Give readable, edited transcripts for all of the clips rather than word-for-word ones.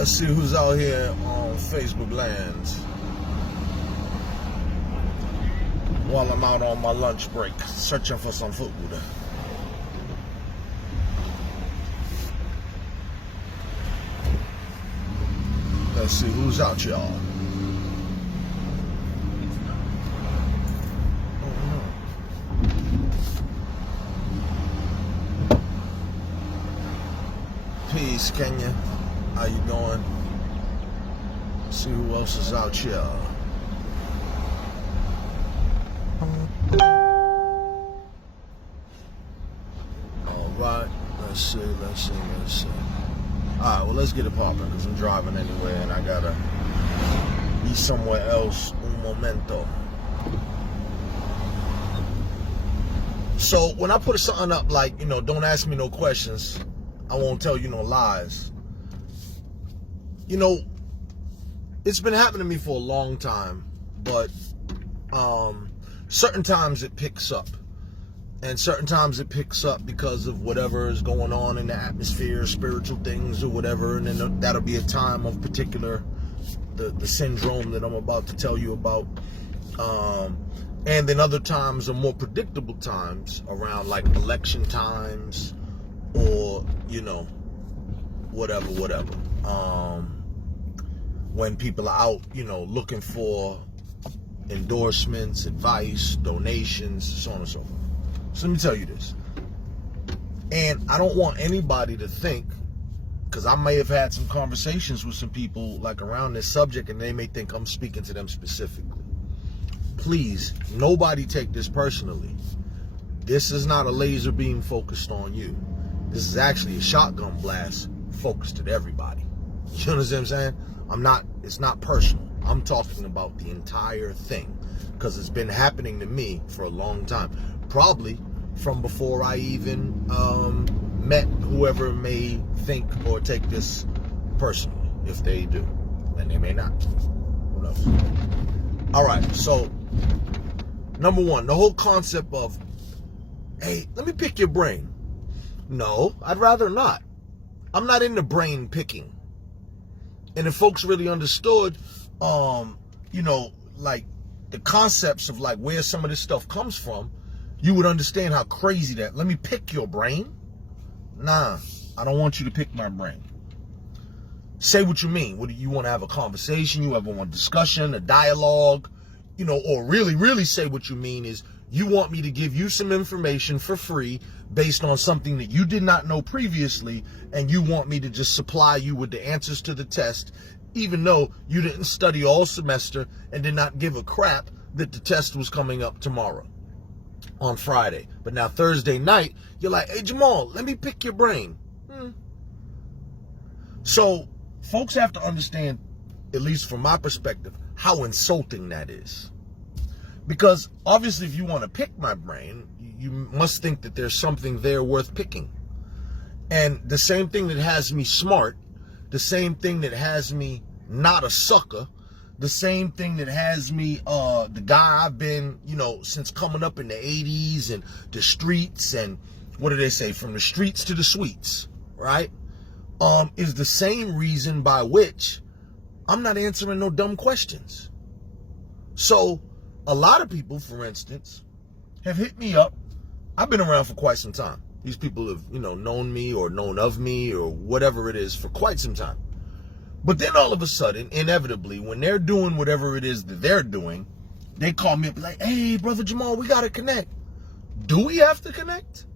Let's see who's out here on Facebook lands while I'm out on my lunch break searching for some food. Let's see who's out, y'all. Peace, Kenya. How you doing? See who else is out here. All right. Let's see. All right. Well, let's get it popping because I'm driving anyway, and I gotta be somewhere else. Un momento. So when I put something up like, don't ask me no questions, I won't tell you no lies. It's been happening to me for a long time, but certain times it picks up. And certain times it picks up because of whatever is going on in the atmosphere, spiritual things or whatever, and then that'll be a time of particular, the syndrome that I'm about to tell you about. And then other times are more predictable times around like election times or, whatever. When people are out, looking for endorsements, advice, donations, so on and so forth. So let me tell you this. And I don't want anybody to think, because I may have had some conversations with some people like around this subject and they may think I'm speaking to them specifically. Please, nobody take this personally. This is not a laser beam focused on you. This is actually a shotgun blast focused at everybody. You understand what I'm saying? It's not personal. I'm talking about the entire thing because it's been happening to me for a long time. Probably from before I even met whoever may think or take this personally. If they do, and they may not. Who knows? All right, so number one, the whole concept of, hey, let me pick your brain. No, I'd rather not. I'm not into brain picking. And if folks really understood, like the concepts of like where some of this stuff comes from, you would understand how crazy that. Let me pick your brain. Nah, I don't want you to pick my brain. Say what you mean. What do you want to have a conversation? You ever want a discussion, a dialogue, or really say what you mean is you want me to give you some information for free based on something that you did not know previously, and you want me to just supply you with the answers to the test, even though you didn't study all semester and did not give a crap that the test was coming up tomorrow on Friday. But now Thursday night, you're like, hey, Jamal, let me pick your brain. So folks have to understand, at least from my perspective, how insulting that is. Because obviously if you want to pick my brain, you must think that there's something there worth picking. And the same thing that has me smart, the same thing that has me not a sucker, the same thing that has me the guy I've been, since coming up in the 80s and the streets and what do they say, from the streets to the suites, right? Is the same reason by which I'm not answering no dumb questions. So a lot of people, for instance, have hit me up. I've been around for quite some time. These people have, known me or known of me or whatever it is for quite some time. But then all of a sudden, inevitably, when they're doing whatever it is that they're doing, they call me up like, hey, Brother Jamal, we got to connect. Do we have to connect?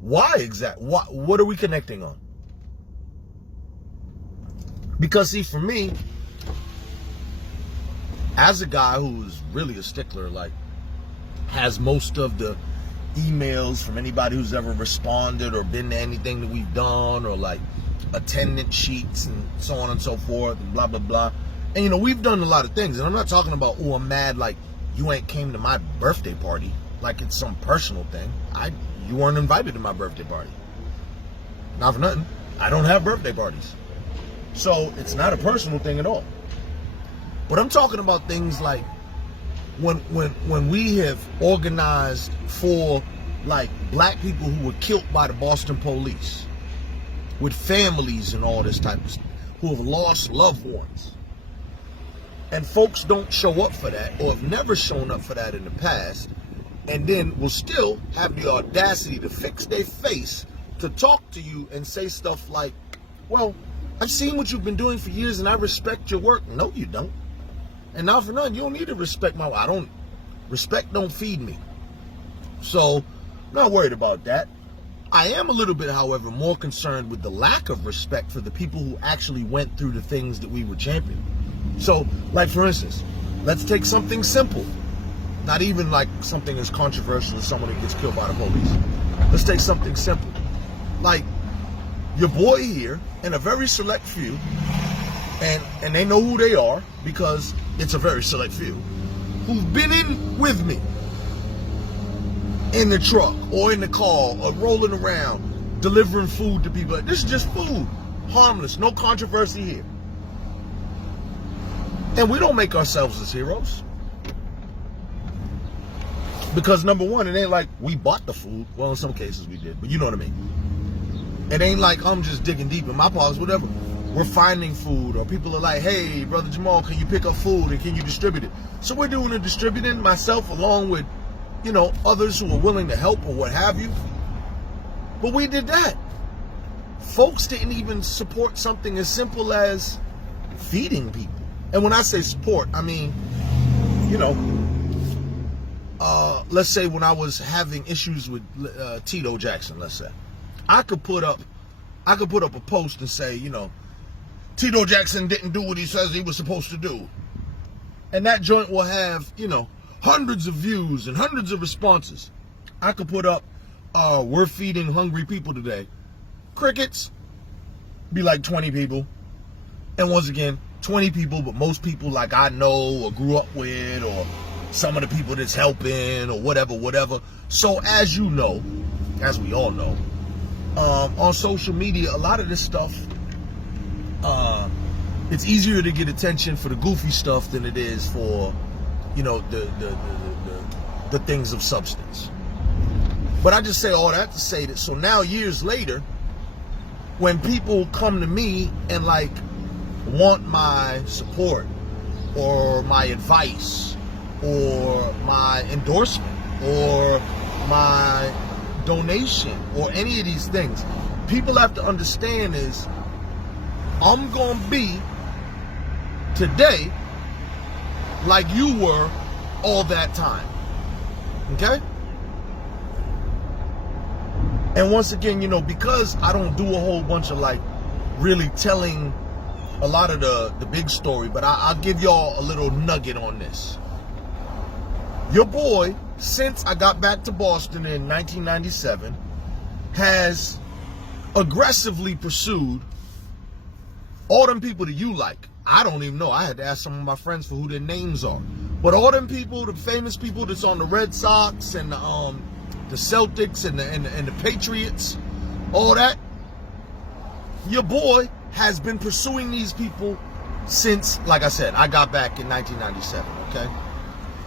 Why exactly? What are we connecting on? Because, see, for me, as a guy who's really a stickler, like, has most of the emails from anybody who's ever responded or been to anything that we've done, or like attendance sheets and so on and so forth and blah, blah, blah. And, we've done a lot of things. And I'm not talking about, oh, I'm mad like you ain't came to my birthday party like it's some personal thing. You weren't invited to my birthday party. Not for nothing. I don't have birthday parties. So it's not a personal thing at all. But I'm talking about things like when we have organized for like black people who were killed by the Boston police, with families and all this type of stuff, who have lost loved ones. And folks don't show up for that, or have never shown up for that in the past, and then will still have the audacity to fix their face to talk to you and say stuff like, well, I've seen what you've been doing for years and I respect your work. No, you don't. And not for nothing, you don't need to respect respect don't feed me. So, I'm not worried about that. I am a little bit, however, more concerned with the lack of respect for the people who actually went through the things that we were championing. So, like for instance, let's take something simple. Not even like something as controversial as someone that gets killed by the police. Let's take something simple. Like your boy here and a very select few, and they know who they are because it's a very select few, who've been in with me in the truck or in the car or rolling around, delivering food to people. This is just food. Harmless, no controversy here. And we don't make ourselves as heroes. Because number one, it ain't like we bought the food. Well, in some cases we did, but you know what I mean. It ain't like I'm just digging deep in my pockets, whatever. We're finding food, or people are like, hey, Brother Jamal, can you pick up food and can you distribute it? So we're doing the distributing, myself along with, others who are willing to help or what have you. But we did that. Folks didn't even support something as simple as feeding people. And when I say support, I mean, let's say when I was having issues with Tito Jackson, let's say, I could put up a post and say, Tito Jackson didn't do what he says he was supposed to do. And that joint will have, hundreds of views and hundreds of responses. I could put up, we're feeding hungry people today. Crickets, be like 20 people. And once again, 20 people, but most people like I know or grew up with, or some of the people that's helping or whatever. So as you know, as we all know, on social media, a lot of this stuff, it's easier to get attention for the goofy stuff than it is for, the things of substance. But I just say all that to say that, so now years later, when people come to me and like want my support or my advice or my endorsement or my donation or any of these things, people have to understand is I'm gonna be today like you were all that time. Okay? And once again, because I don't do a whole bunch of like really telling a lot of the big story, but I'll give y'all a little nugget on this. Your boy, since I got back to Boston in 1997, has aggressively pursued all them people that you like. I don't even know. I had to ask some of my friends for who their names are. But all them people, the famous people that's on the Red Sox and the Celtics and the Patriots, all that, your boy has been pursuing these people since, like I said, I got back in 1997, okay?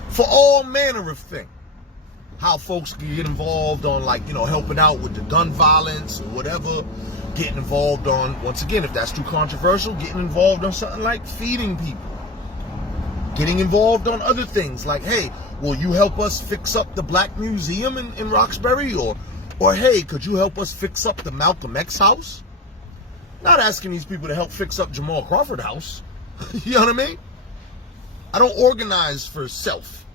For all manner of things. How folks can get involved on, like, helping out with the gun violence or whatever. Getting involved on, once again, if that's too controversial, getting involved on something like feeding people. Getting involved on other things like, hey, will you help us fix up the Black Museum in Roxbury? Or hey, could you help us fix up the Malcolm X house? Not asking these people to help fix up Jamal Crawford house. You know what I mean? I don't organize for self.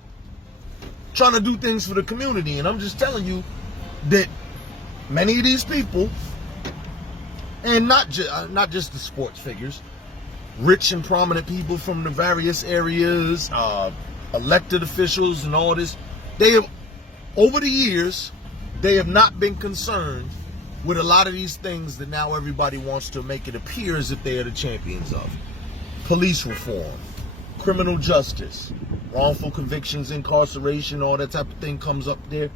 I'm trying to do things for the community, and I'm just telling you that many of these people, and not just the sports figures, rich and prominent people from the various areas, elected officials and all this, they have, over the years, they have not been concerned with a lot of these things that now everybody wants to make it appear as if they are the champions of. Police reform, criminal justice, wrongful convictions, incarceration, all that type of thing comes up there.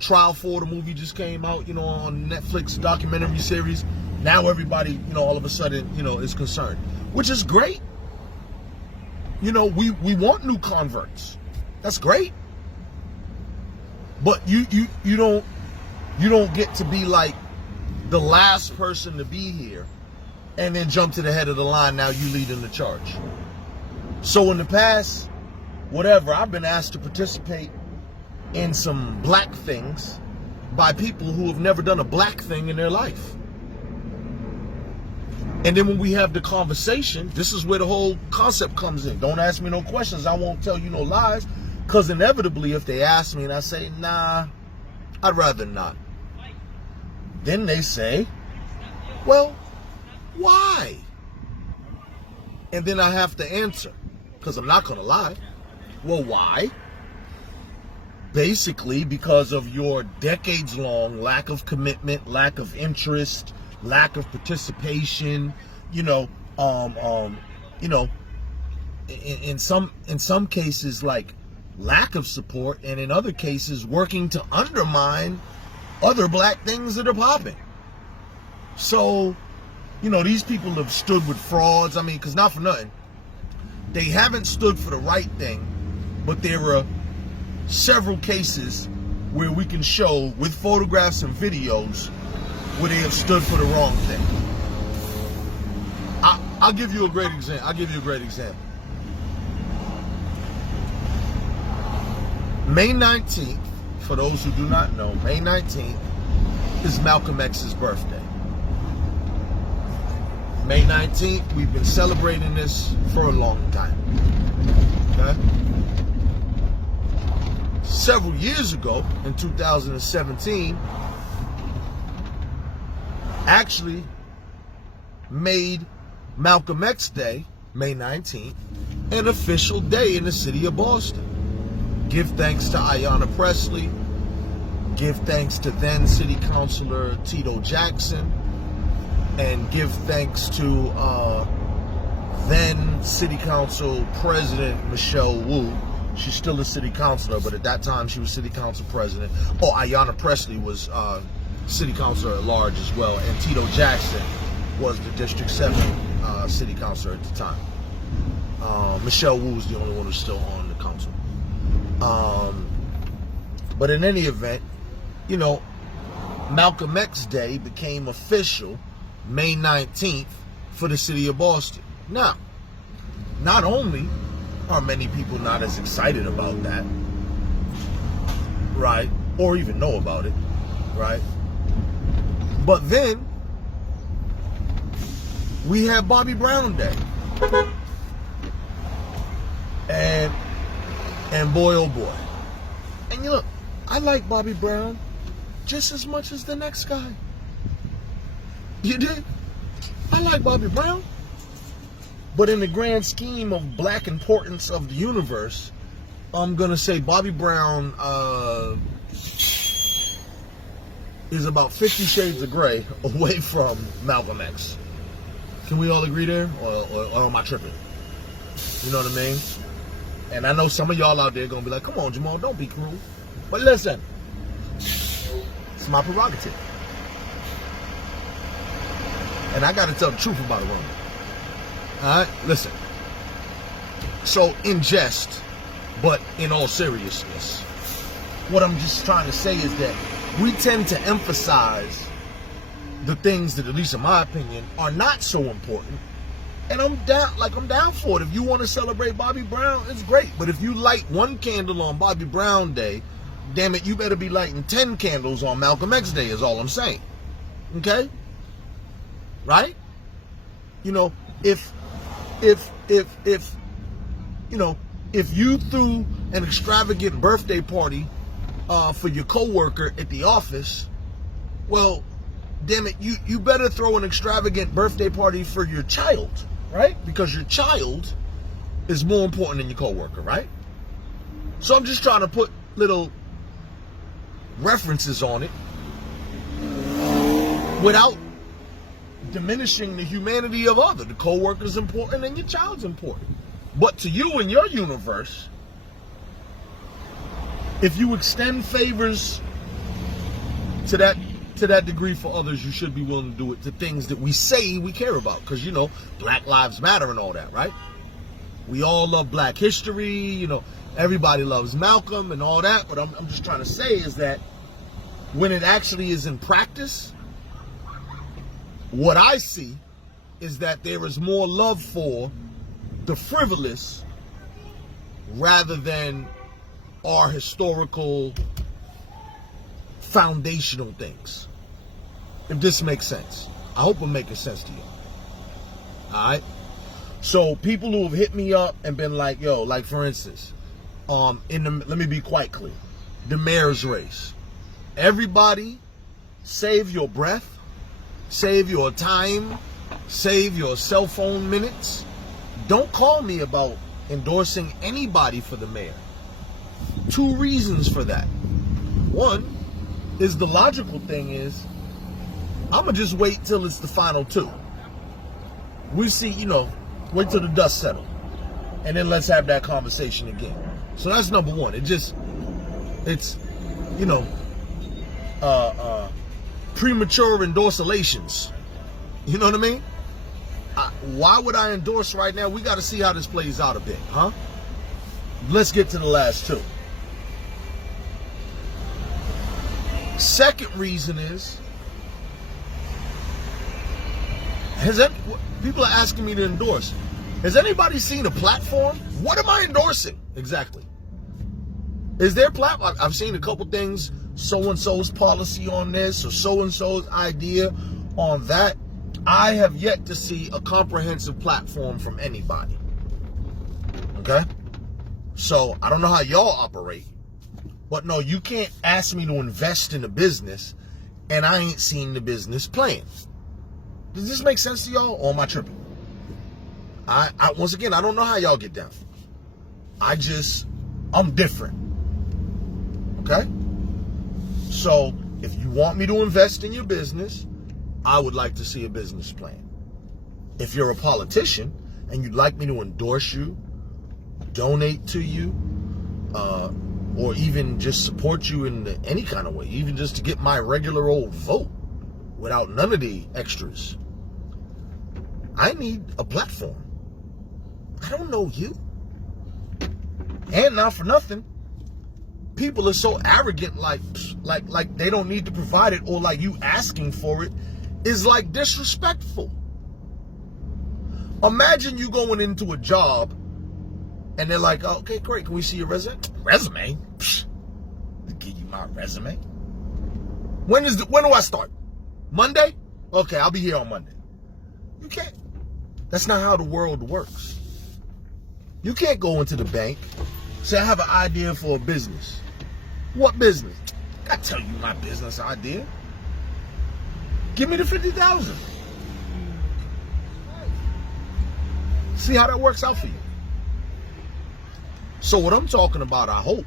Trial 4, the movie just came out, on Netflix documentary series. Now everybody, all of a sudden, is concerned, which is great. We want new converts. That's great. But you don't get to be like the last person to be here and then jump to the head of the line. Now you leading the charge. So in the past, whatever, I've been asked to participate in some black things by people who have never done a black thing in their life. And then when we have the conversation, this is where the whole concept comes in. Don't ask me no questions. I won't tell you no lies. Because inevitably, if they ask me and I say, nah, I'd rather not. Then they say, well, why? And then I have to answer, because I'm not going to lie. Well, why? Basically, because of your decades-long lack of commitment, lack of interest, lack of participation, in some cases, like lack of support, and in other cases, working to undermine other black things that are popping. So, these people have stood with frauds. I mean, because not for nothing, they haven't stood for the right thing, but there are several cases where we can show with photographs and videos where they have stood for the wrong thing. I'll give you a great example. May 19th, for those who do not know, May 19th is Malcolm X's birthday. May 19th, we've been celebrating this for a long time. Okay? Several years ago, in 2017, actually made Malcolm X Day, May 19th, an official day in the city of Boston. Give thanks to Ayanna Pressley. Give thanks to then City Councilor Tito Jackson. And give thanks to then City Council President Michelle Wu. She's still a city councilor, but at that time she was city council president. Oh, Ayanna Pressley was city councilor at large as well. And Tito Jackson was the District 7 city councilor at the time. Michelle Wu was the only one who's still on the council. But in any event, Malcolm X Day became official May 19th for the city of Boston. Now, not only are many people not as excited about that, right, or even know about it, right, but then we have Bobby Brown Day. And boy, oh boy. And look, I like Bobby Brown just as much as the next guy. You did? I like Bobby Brown. But in the grand scheme of black importance of the universe, I'm going to say Bobby Brown is about 50 shades of gray away from Malcolm X. Can we all agree there? Or am I tripping? You know what I mean? And I know some of y'all out there going to be like, come on, Jamal, don't be cruel. But listen, it's my prerogative. And I got to tell the truth about a woman. All right? Listen. So, in jest, but in all seriousness, what I'm just trying to say is that we tend to emphasize the things that, at least in my opinion, are not so important. And I'm down for it. If you want to celebrate Bobby Brown, it's great. But if you light one candle on Bobby Brown Day, damn it, you better be lighting 10 candles on Malcolm X Day, is all I'm saying. Okay? Right? If you threw an extravagant birthday party for your coworker at the office, well, damn it, you better throw an extravagant birthday party for your child, right? Because your child is more important than your coworker, right? So I'm just trying to put little references on it without diminishing the humanity of other. The coworker's important and your child's important. But to you in your universe, if you extend favors to that degree for others, you should be willing to do it to things that we say we care about. Because, Black Lives Matter and all that, right? We all love Black history, everybody loves Malcolm and all that. What I'm just trying to say is that when it actually is in practice, what I see is that there is more love for the frivolous rather than our historical foundational things. If this makes sense. I hope I'm making sense to you. Alright? So people who have hit me up and been like, yo, like for instance, let me be quite clear. The mayor's race. Everybody save your breath, save your time, save your cell phone minutes. Don't call me about endorsing anybody for the mayor. 2 reasons for that. One is the logical thing is, I'm going to just wait till it's the final 2. We see, wait till the dust settles. And then let's have that conversation again. So that's number one. It's premature endorsations. You know what I mean? Why would I endorse right now? We got to see how this plays out a bit, huh? Let's get to the last 2. Second reason is, people are asking me to endorse. Has anybody seen a platform? What am I endorsing exactly? Is there platform? I've seen a couple things, so-and-so's policy on this or so-and-so's idea on that. I have yet to see a comprehensive platform from anybody. Okay? So I don't know how y'all operate, but no, you can't ask me to invest in a business and I ain't seen the business plan. Does this make sense to y'all, or am I tripping? I once again, I don't know how y'all get down. I'm different. Okay? So if you want me to invest in your business, I would like to see a business plan. If you're a politician and you'd like me to endorse you, donate to you, or even just support you in any kind of way, even just to get my regular old vote without none of the extras, I need a platform. I don't know you. And not for nothing, people are so arrogant, like they don't need to provide it, or like you asking for it is like disrespectful. Imagine you going into a job and they're like, okay, great, can we see your resume? Resume? Psh, I'll give you my resume. When do I start? Monday? Okay, I'll be here on Monday. You can't. That's not how the world works. You can't go into the bank, say I have an idea for a business. What business? I tell you my business idea. Give me the $50,000. See how that works out for you. So what I'm talking about, I hope,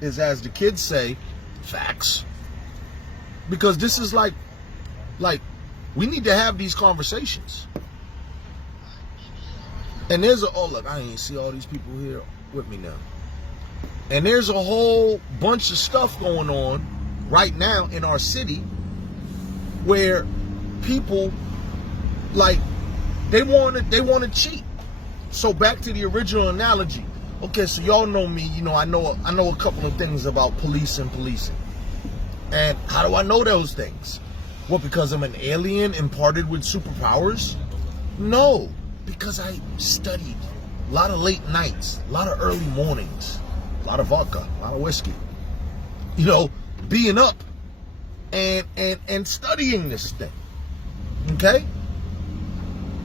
is, as the kids say, facts. Because this is like we need to have these conversations. And there's look, I ain't see all these people here with me now. And there's a whole bunch of stuff going on right now in our city where people, like, they want to cheat. So back to the original analogy. Okay, so y'all know me, I know a couple of things about police and policing. And how do I know those things? What, because I'm an alien imparted with superpowers? No, because I studied a lot of late nights, a lot of early mornings, a lot of vodka, a lot of whiskey. Being up and studying this thing. Okay?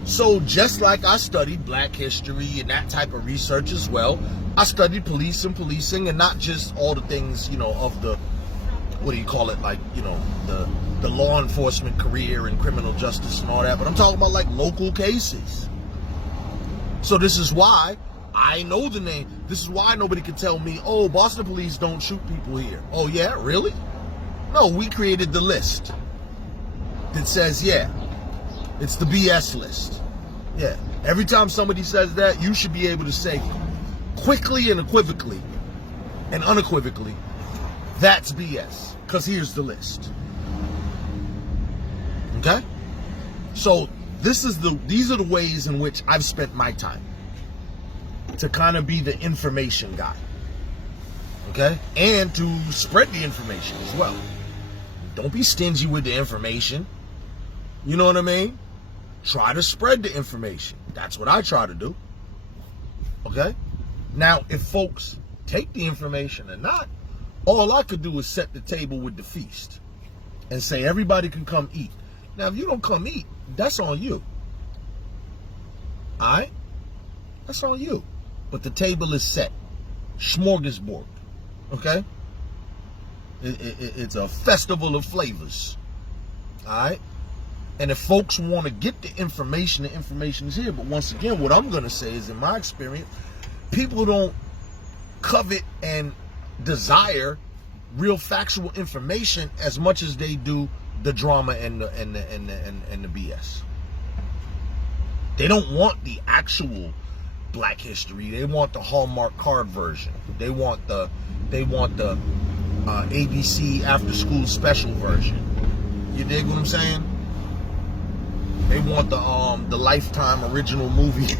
So just like I studied black history and that type of research as well, I studied police and policing, and not just all the things, of the, what do you call it, like, the law enforcement career and criminal justice and all that, but I'm talking about like local cases. So this is why I know the name. This is why nobody can tell me, oh, Boston police don't shoot people here. Oh yeah, really? No, we created the list that says, yeah, it's the BS list. Yeah, every time somebody says that, you should be able to say quickly and equivocally and unequivocally, that's BS, because here's the list. Okay? So these are the ways in which I've spent my time to kind of be the information guy. Okay? And to spread the information as well. Don't be stingy with the information. You know what I mean? Try to spread the information. That's what I try to do. Okay? Now, if folks take the information or not, all I could do is set the table with the feast and say everybody can come eat. Now, if you don't come eat, that's on you. All right? That's on you. But the table is set. Smorgasbord. Okay? It's a festival of flavors. All right? And if folks want to get the information is here. But once again, what I'm going to say is, in my experience, people don't covet and desire real factual information as much as they do the drama and the BS. They don't want the actual Black history. They want the Hallmark card version. They want the ABC after school special version. You dig what I'm saying? They want the Lifetime original movie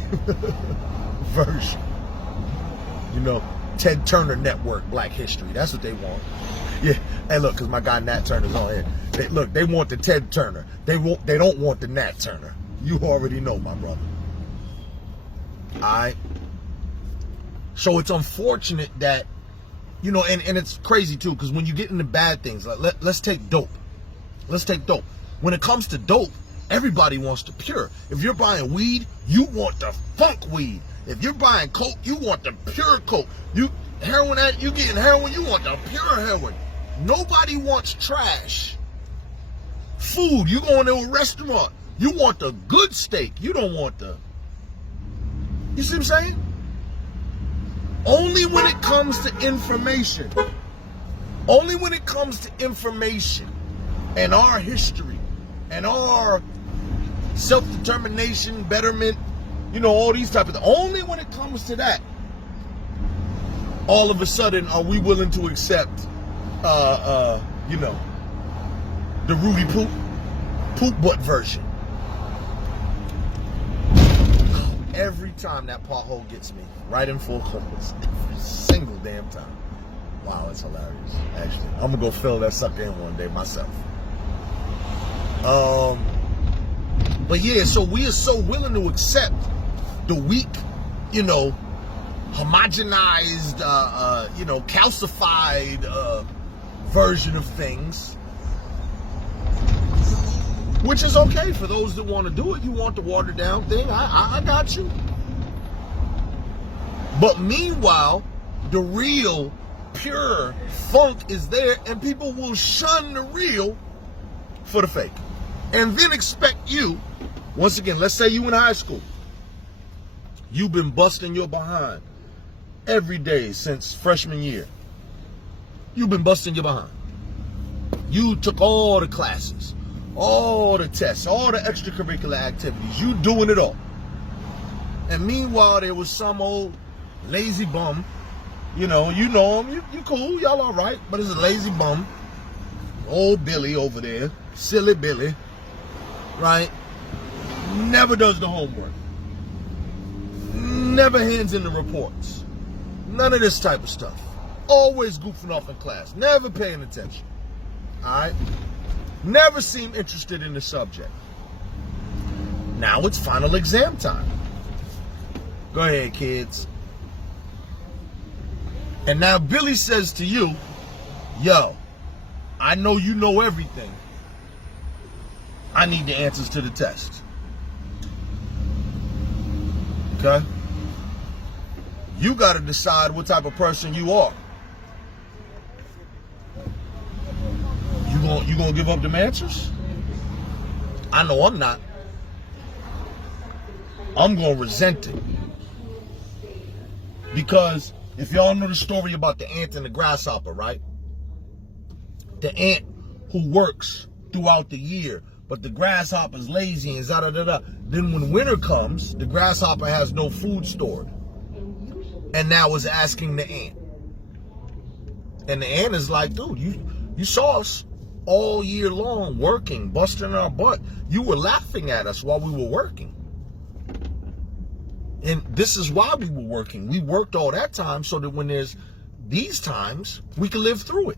version. You know, Ted Turner Network Black history. That's what they want. Yeah. Hey, look, because my guy Nat Turner's on here. They want the Ted Turner. They don't want the Nat Turner. You already know, my brother. All right. So it's unfortunate that, you know, and it's crazy too, because when you get into bad things, like let's take dope. Let's take dope. When it comes to dope, everybody wants the pure. If you're buying weed, you want the funk weed. If you're buying coke, you want the pure coke. You getting heroin, you want the pure heroin. Nobody wants trash. Food, you going to a restaurant, you want the good steak. You don't want the, you see what I'm saying? Only when it comes to information. Only when it comes to information and our history and our self-determination, betterment, you know, all these type of things. Only when it comes to that, all of a sudden, are we willing to accept, you know, the Rudy poop butt version. Every time that pothole gets me, right in full focus, every single damn time. Wow, it's hilarious. Actually, I'm gonna go fill that sucker in one day myself. But yeah, so we are so willing to accept the weak, you know, homogenized, you know, calcified version of things, which is okay for those that want to do it. You want the watered down thing, I got you. But meanwhile, the real, pure funk is there, and people will shun the real for the fake. And then expect you, once again, let's say you in high school, you've been busting your behind every day since freshman year. You've been busting your behind. You took all the classes, all the tests, all the extracurricular activities. You doing it all. And meanwhile, there was some old lazy bum, you know him, you cool, y'all all right, but it's a lazy bum, old Billy over there, silly Billy, right? Never does the homework, never hands in the reports, none of this type of stuff. Always goofing off in class, never paying attention, all right? Never seem interested in the subject. Now it's final exam time. Go ahead, kids. And now Billy says to you, yo, I know you know everything. I need the answers to the test. Okay? You got to decide what type of person you are. You gonna give up them answers? I know I'm not. I'm gonna resent it. Because if y'all know the story about the ant and the grasshopper, right? The ant who works throughout the year, but the grasshopper's lazy and da-da-da-da. Then when winter comes, the grasshopper has no food stored. And now is asking the ant. And the ant is like, dude, you saw us all year long working, busting our butt. You were laughing at us while we were working. And this is why we were working. We worked all that time so that when there's these times, we can live through it.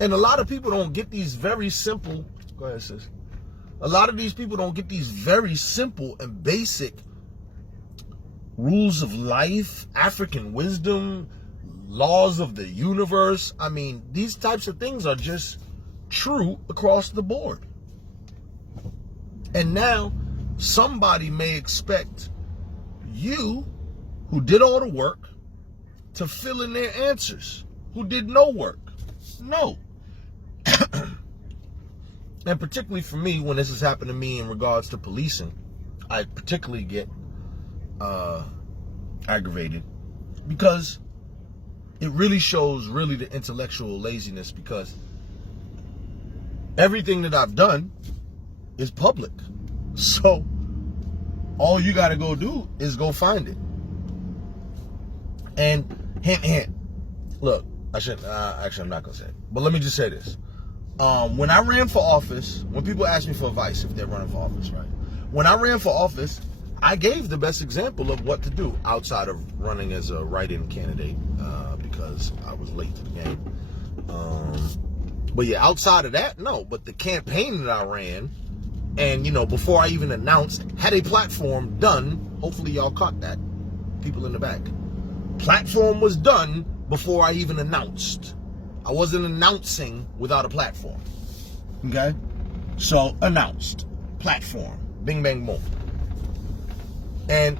And a lot of people don't get these very simple, go ahead, sis. A lot of these people don't get these very simple and basic rules of life, African wisdom, laws of the universe. I mean, these types of things are just true across the board. And now somebody may expect you, who did all the work, to fill in their answers, who did no work. No. And particularly for me, when this has happened to me in regards to policing, I particularly get aggravated, because it really shows the intellectual laziness, because everything that I've done is public. So all you got to go do is go find it. And hint, hint. Look, actually, I'm not going to say it. But let me just say this. When I ran for office, when people ask me for advice if they're running for office, right? When I ran for office, I gave the best example of what to do outside of running as a write-in candidate, because I was late to the game. But yeah, outside of that, no. But the campaign that I ran, and, you know, before I even announced, had a platform done. Hopefully y'all caught that, people in the back. Platform was done before I even announced. I wasn't announcing without a platform. Okay? So, announced. Platform. Bing, bang, boom. And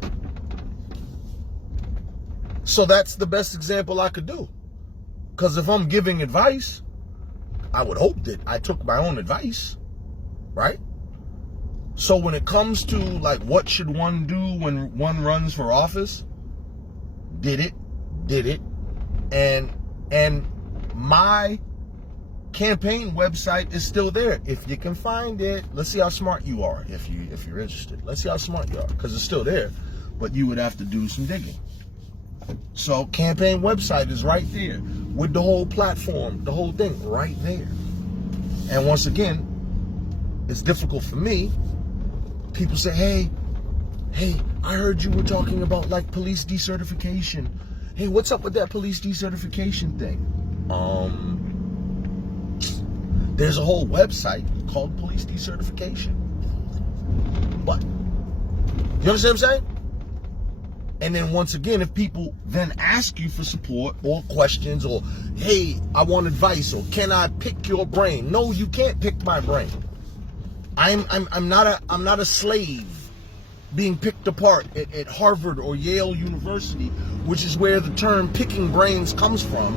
so that's the best example I could do. Because if I'm giving advice, I would hope that I took my own advice. Right? So when it comes to, like, what should one do when one runs for office, did it. And my campaign website is still there. If you can find it, let's see how smart you are. If you're interested, let's see how smart you are, because it's still there, but you would have to do some digging. So campaign website is right there with the whole platform, the whole thing right there. And once again, it's difficult for me. People say, hey, I heard you were talking about, like, police decertification. Hey, what's up with that police decertification thing? There's a whole website called police decertification. What? You understand what I'm saying? And then once again, if people then ask you for support or questions, or, hey, I want advice, or can I pick your brain? No, you can't pick my brain. I'm not a slave being picked apart at Harvard or Yale University, which is where the term picking brains comes from.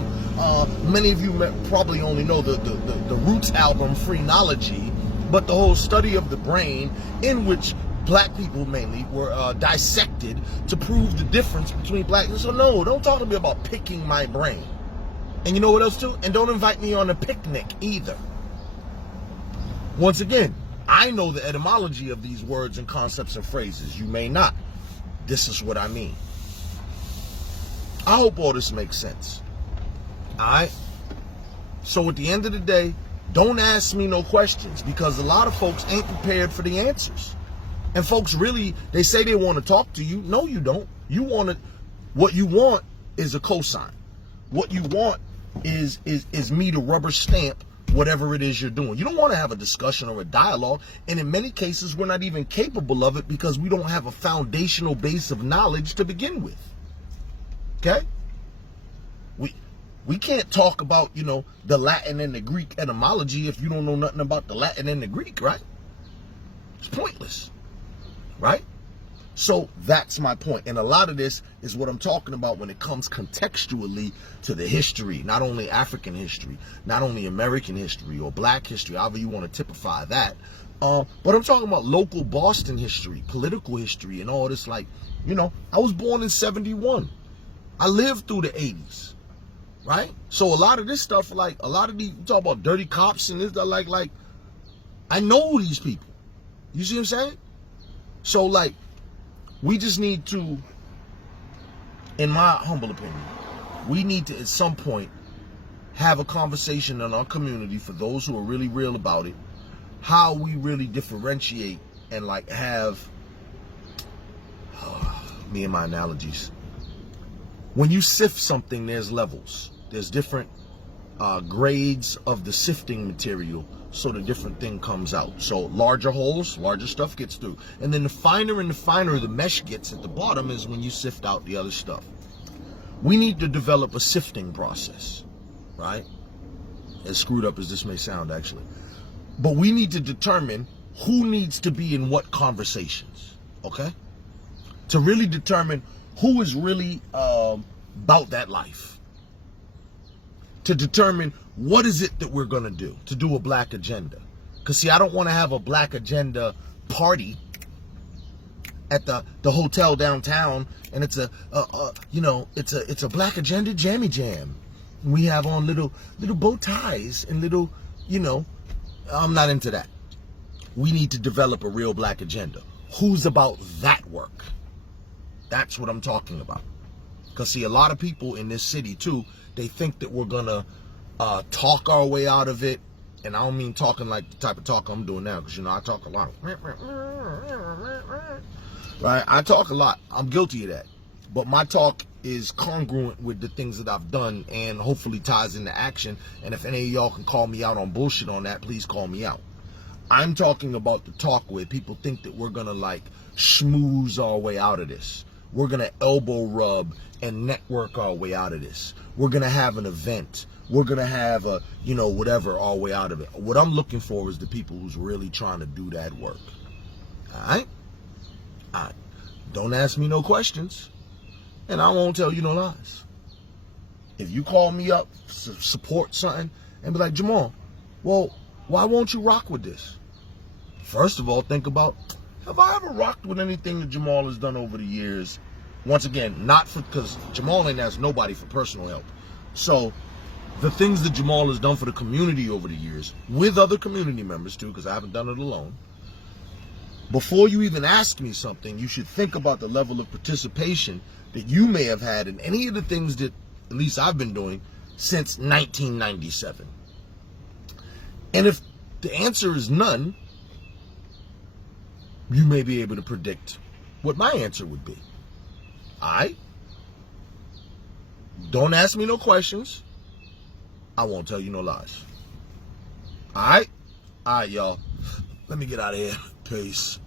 Many of you probably only know the Roots album, Phrenology, but the whole study of the brain, in which black people mainly were dissected to prove the difference between black. So no, don't talk to me about picking my brain. And you know what else too? And don't invite me on a picnic either. Once again, I know the etymology of these words and concepts and phrases. You may not. This is what I mean. I hope all this makes sense. Alright? So at the end of the day, don't ask me no questions, because a lot of folks ain't prepared for the answers. And folks really, they say they want to talk to you. No, you don't. What you want is a cosign. What you want is me to rubber stamp whatever it is you're doing. You don't want to have a discussion or a dialogue, and in many cases we're not even capable of it, because we don't have a foundational base of knowledge to begin with. Okay? We can't talk about, you know, the Latin and the Greek etymology if you don't know nothing about the Latin and the Greek, right? It's pointless, right? So that's my point. And a lot of this is what I'm talking about when it comes contextually to the history, not only African history, not only American history or black history, however you want to typify that. But I'm talking about local Boston history, political history, and all this. Like, you know, I was born in 71. I lived through the 80s, right? So a lot of this stuff, like a lot of these, you talk about dirty cops and this, like, I know these people. You see what I'm saying? So, like, we just need to, in my humble opinion, we need to at some point have a conversation in our community, for those who are really real about it, how we really differentiate and, like, have, me and my analogies. When you sift something, there's levels. There's different grades of the sifting material so the different thing comes out. So larger holes, larger stuff gets through. And then the finer and the finer the mesh gets at the bottom is when you sift out the other stuff. We need to develop a sifting process, right? As screwed up as this may sound, actually. But we need to determine who needs to be in what conversations, okay? To really determine who is really about that life. To determine what is it that we're gonna do, to do a black agenda. Because see, I don't wanna have a black agenda party at the hotel downtown, and it's it's a black agenda jammy jam. We have on little bow ties and little, I'm not into that. We need to develop a real black agenda. Who's about that work? That's what I'm talking about. Because see, a lot of people in this city too, they think that we're gonna talk our way out of it. And I don't mean talking like the type of talk I'm doing now, because I talk a lot. Right? I talk a lot. I'm guilty of that. But my talk is congruent with the things that I've done and hopefully ties into action. And if any of y'all can call me out on bullshit on that, please call me out. I'm talking about the talk where people think that we're gonna like schmooze our way out of this. We're gonna elbow rub and network our way out of this. We're gonna have an event. We're gonna have a, whatever, our way out of it. What I'm looking for is the people who's really trying to do that work. All right? Don't ask me no questions, and I won't tell you no lies. If you call me up, support something, and be like, Jamal, well, why won't you rock with this? First of all, think about, have I ever rocked with anything that Jamal has done over the years? Once again, not because Jamal ain't asked nobody for personal help. So the things that Jamal has done for the community over the years, with other community members too, because I haven't done it alone, before you even ask me something, you should think about the level of participation that you may have had in any of the things that at least I've been doing since 1997. And if the answer is none, you may be able to predict what my answer would be. All right? Don't ask me no questions. I won't tell you no lies. All right? All right, y'all. Let me get out of here. Peace.